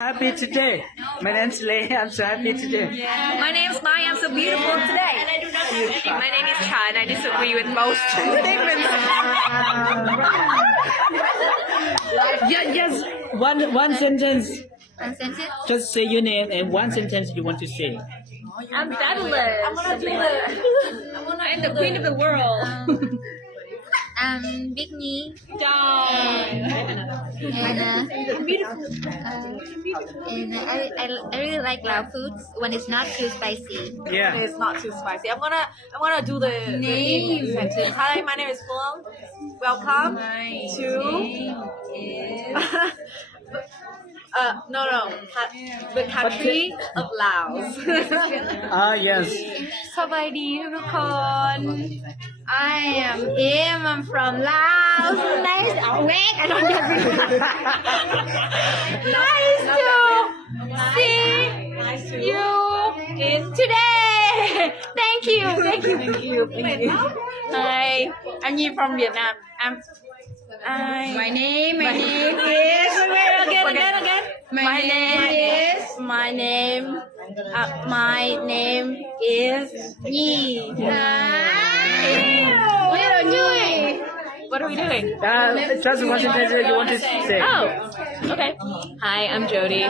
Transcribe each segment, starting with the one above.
Happy today. My name's Lei. I'm so happy today. My name's Mai. I'm so beautiful today. My name is Chan. I disagree with most statements. Yes. One sentence. One sentence. Just say your name and one sentence you want to say. I'm fabulous. I'm the queen of the world. Big knee. And I'm beautiful. And I really like Lao foods when it's not too spicy. Yeah. It's not too spicy. I'm gonna do the name sentence. Hi, my name is Vang. Welcome to the country of Laos. Yes. สบายดีทุกคน I am him. I'm from Laos. Nice. Wait, I don't get it. Nice to see you today. Thank you. Hi, I'm Yi from Vietnam. My name is. Again. My name is Yi. What are we doing? Just one sentence you want to say. Oh, okay. Hi, I'm Jody,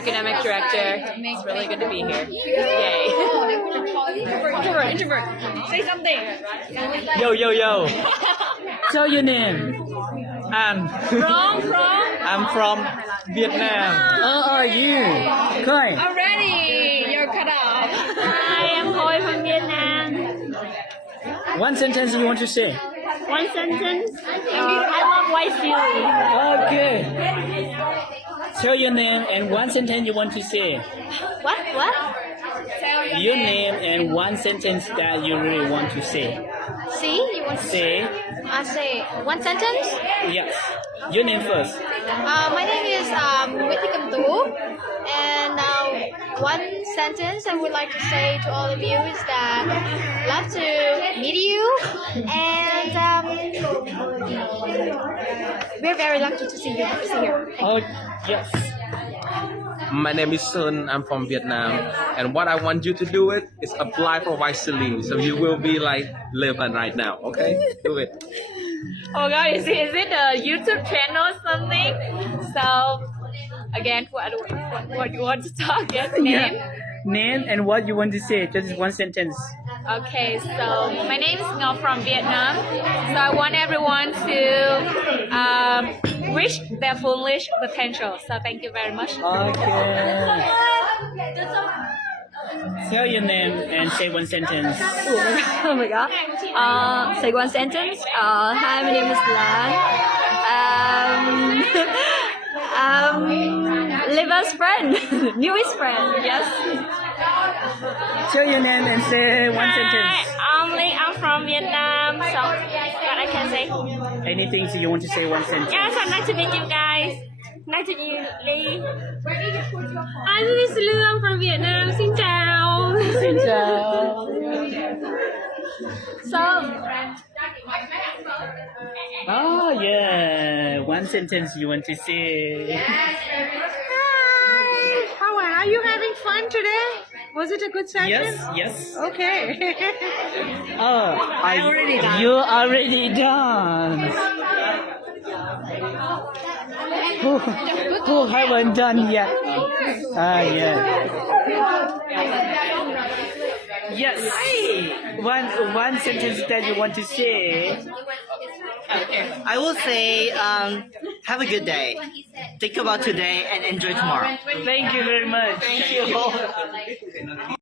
academic director. It's really good to be here. Yay. Introvert. Say something. Yo. Tell your name. I'm from Vietnam. You. Khoi. Already, you're cut off. Hi, I'm Khoi from Vietnam. One sentence you want to say. One sentence. I love white chili. Okay. Tell your name and one sentence you want to say. What? Your name and one sentence that you really want to say. See? You want to Say. say one sentence? Yes. Your name first. My name is Whitney Kamtu, and one sentence I would like to say to all of you is that love to meet you, and we're very lucky to see you here. Oh, yes. My name is Sun. I'm from Vietnam, and what I want you to do is apply for white Celine, so you will be like Levan right now. Okay, do it. Oh God, is it a YouTube channel or something? So again, what you want to talk? Yes, name. Yeah. Name and what you want to say. Just one sentence. Okay, so my name is Ngọc from Vietnam. So I want everyone to reach their fullest potential. So thank you very much. Okay. Tell your name and say one sentence. Oh my God. Say one sentence. Hi, my name is Lan. Liver's friend, newest friend. Yes. Tell your name and say one sentence. I'm from Vietnam. So what I can say? Anything you want to say one sentence. Yes, I'm nice to meet you guys. Nice to meet you, Lee. Hi, this is Lưu. I'm from Vietnam. Xin chào. Xin chào. So, Oh yeah, one sentence you want to say. Hi. How are you having fun today? Was it a good session? Yes. Okay. I already done. You already done. Who haven't done yet? Yeah. Yes. One sentence that you want to say. I will say, have a good day. Think about today and enjoy tomorrow. Thank you very much. Thank you.